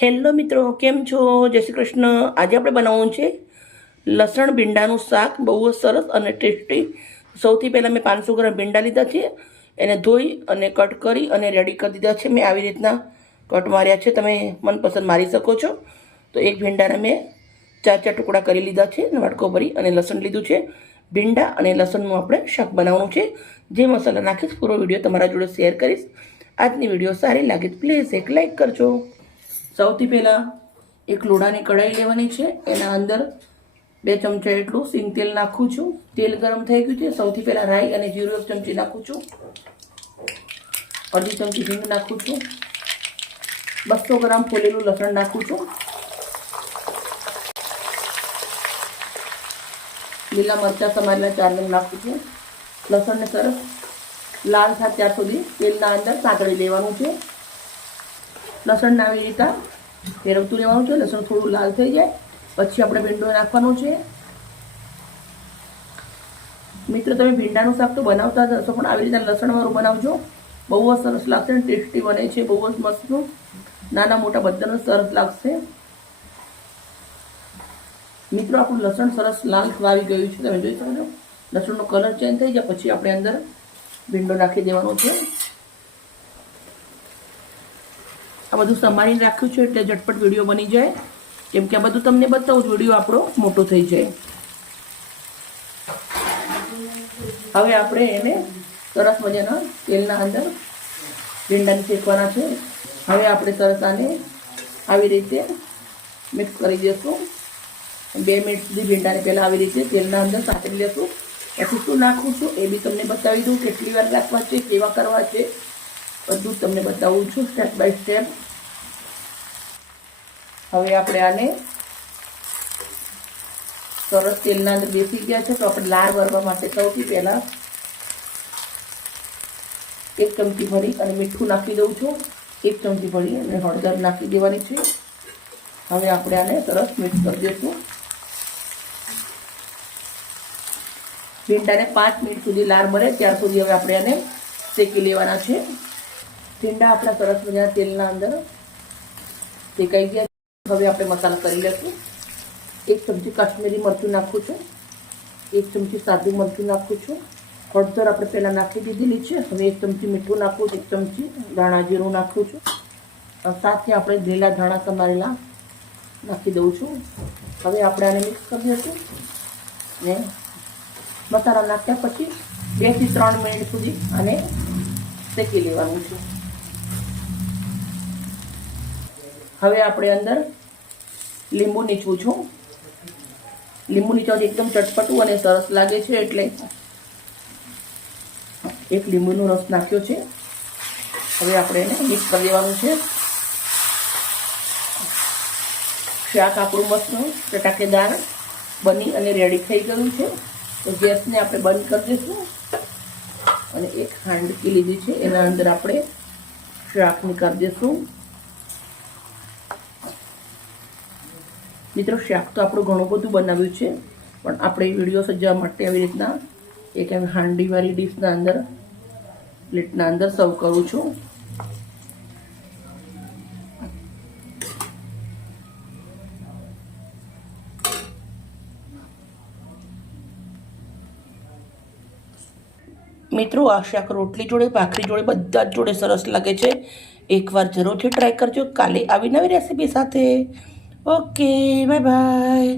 Hello મિત્રો, કેમ છો? જય શ્રી કૃષ્ણ. આજે આપણે બનાવવાનું છે લસણ ભીંડાનું શાક. બહુ જ સરસ અને ટેસ્ટી. સૌથી પહેલાં મેં 500 ગ્રામ ભીંડા લીધા છે. એને ધોઈ અને કટ કરી અને રેડી કરી દીધા છે. મેં આવી રીતના કટ માર્યા છે. તમે મનપસંદ મારી શકો છો. તો એક ભીંડાના મેં 4 ટુકડા કરી લીધા છે. વાટકો ભરી અને લસણ લીધું છે. ભીંડા અને લસણનું આપણે શાક બનાવવાનું છે. જે મસાલા નાખીશ પૂરો વિડીયો તમારા જોડે શેર કરીશ. આજની વિડીયો સારી લાગે તો પ્લીઝ એક લાઈક કરજો. સૌથી પહેલાં એક લોડાની કઢાઈ લેવાની છે. એના અંદર 2 ચમચા એટલું સિંગ તેલ નાખું છું. તેલ ગરમ થઈ ગયું છે. સૌથી પહેલાં રાઈ અને જીરું 1 ચમચી નાખું છું. અડધી ચમચી હિંગ નાખું છું. 200 ગ્રામ ફોલેલું લસણ નાખું છું. લીલા મરચાં સમારેલા 4 નંગ નાખું છું. લસણને સરસ લાલ થાય ત્યાં સુધી તેલના અંદર સાંતળી લેવાનું છે. લસણને આવી રીતે ફેરવતું રહેવાનું છે. લસણ થોડું લાલ થઈ જાય પછી આપણે ભીંડો નાખવાનો છે. મિત્રો, તમે ભીંડાનું શાક તો બનાવતા જ હશો, પણ આવી રીતે લસણવાળું બનાવજો. બહુ જ સરસ લાગશે અને ટેસ્ટી બને છે. બહુ જ મસ્તનું, નાના મોટા બધાનું સરસ લાગશે. મિત્રો, આપણું લસણ સરસ લાલ આવી ગયું છે. તમે જોઈ શકો છો. લસણનો કલર ચેન્જ થઈ જાય પછી આપણે અંદર ભીંડો નાખી દેવાનો છે. આ બધું સમારીને રાખ્યું છે એટલે ઝટપટ વિડીયો બની જાય. કેમ કે આ બધું તમને બતાવું જ વિડીયો આપણો મોટો થઈ જાય. હવે આપણે એને સરસ મજાના તેલના અંદર ભીંડાને શેકવાના છે. હવે આપણે સરસ આને આવી રીતે મિક્સ કરી દઈશું. 2 મિનિટ સુધી ભીંડાને પહેલાં આવી રીતે તેલના અંદર સાંતળી લેશું. પછી શું નાખું છું એ બી તમને બતાવી દઉં. કેટલી વાર રાખવા છે, કેવા કરવા છે, બધું જ તમને બતાવું છું સ્ટેપ બાય સ્ટેપ. હવે આપણે આને સરસ તેલના અંદર બેસી ગયા છે. તો આપણે લાળ ભરવા માટે સૌથી પહેલાં 1 ચમચી ભરી અને મીઠું નાખી દઉં છું. 1 ચમચી ભરી અને હળદર નાખી દેવાની છે. હવે આપણે આને સરસ મિક્સ કરી દઈશું. ભીંડાને 5 મિનિટ સુધી લાળ ભરે ત્યાર સુધી હવે આપણે આને શેકી લેવાના છે. ભીંડા આપણા સરસ મજાના તેલના અંદર શેકાઈ ગયા. હવે આપણે મસાલા કરી લઈશું. 1 ચમચી કાશ્મીરી મરચું નાખું છું. 1 ચમચી સાદું મરચું નાખું છું. હળદર આપણે પહેલાં નાખી દીધેલી છે. હવે 1 ચમચી મીઠું નાખું છું. 1 ચમચી ધાણા જીરું નાખું છું. સાથે આપણે લીલા ધાણા સમારેલા નાખી દઉં છું. હવે આપણે આને મિક્સ કરી દઈશું. ને મસાલા નાખ્યા પછી 2 થી 3 મિનિટ સુધી આને શેકી લેવાનું છે. હવે આપણે અંદર લીંબુ નીચવું છું. લીંબુ નીચવાથી એકદમ ચટપટું અને સરસ લાગે છે એટલે 1 લીંબુનો રસ નાખ્યો છે. હવે આપણે એને મિક્સ કરી દેવાનું છે. શાક આપણું મસ્ત ચટાકેદાર બની અને રેડી થઈ ગયું છે. તો ગેસને આપણે બંધ કરી દઈશું અને એક હાંડકી લીધી છે એના અંદર આપણે શાકને કરી દઈશું. મિત્રો, શાક તો આપણું ઘણું બધું બનાવ્યું છે, પણ આપણે વિડીયો સજાવવા માટે આવી રીતના એક હાંડીવાળી ડીશના અંદર પ્લેટના અંદર સર્વ કરું છું. મિત્રો, આ શાક રોટલી જોડે, ભાખરી જોડે, બધા જ જોડે સરસ લાગે છે. એકવાર જરૂરથી ટ્રાય કરજો. કાલે આવી નવી રેસીપી સાથે. Okay, bye bye.